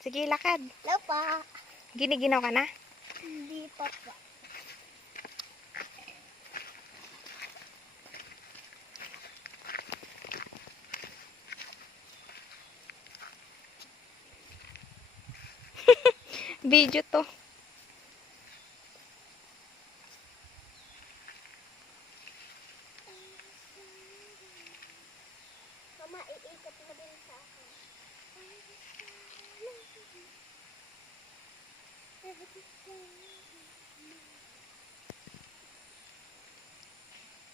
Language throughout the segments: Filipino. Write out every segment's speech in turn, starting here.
Sige, lakad. Hello pa. Giniginaw ka na? Hindi pa pa. Video to. Mama, iikot mo din sa akin.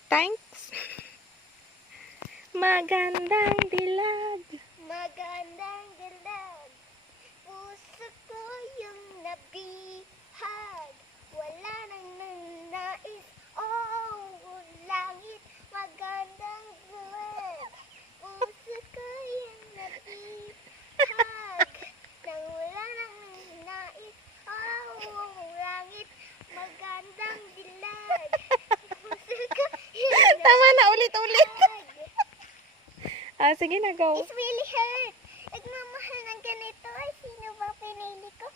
Thanks. Magandang dilag. Magandang dilag. Puso ko yung nabihag. Wala nang nais. Oh, langit. Magandang dilag. Puso ko yung nabihag. Nang wala nang nais. Oh, langit. Magandang dilag. Puso ko yung Tama na, ulit-ulit. nabihag. Sige na, go. It's really hurt. Nagmamahal ng ganito. Ay, sino ba pinili ko?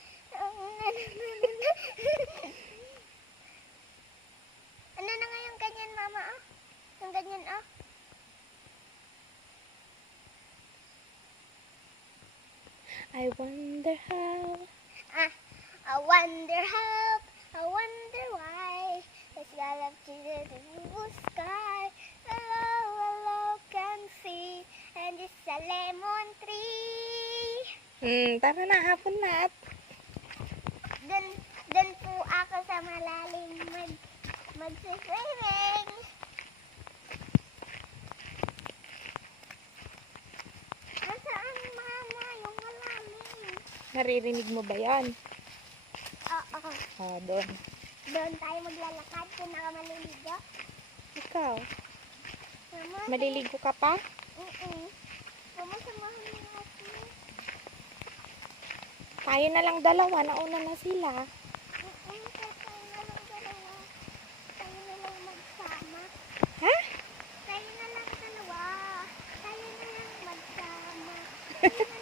Ano na nga yung ganyan, mama? Oh? Yung ganyan, oh? I wonder how. I wonder how, I wonder why. There's God of Jesus in the blue sky. Hello, hello, can see. And it's a lemon tree. Tara na, hapon na. Doon po ako sa malalim magsiswimming. Nasaan, mama, yung malalim? Naririnig mo ba yan? Oo. Doon. Doon tayo maglalakad kung nakamaliligo. Ikaw, Mama, maliligo ka pa? Mama, samahan mo ako. Tayo na lang dalawa, nauna na sila. Tayo na lang dalawa. Tayo na lang magsama. Ha? Tayo na lang dalawa. Tayo na lang magsama. Tayo na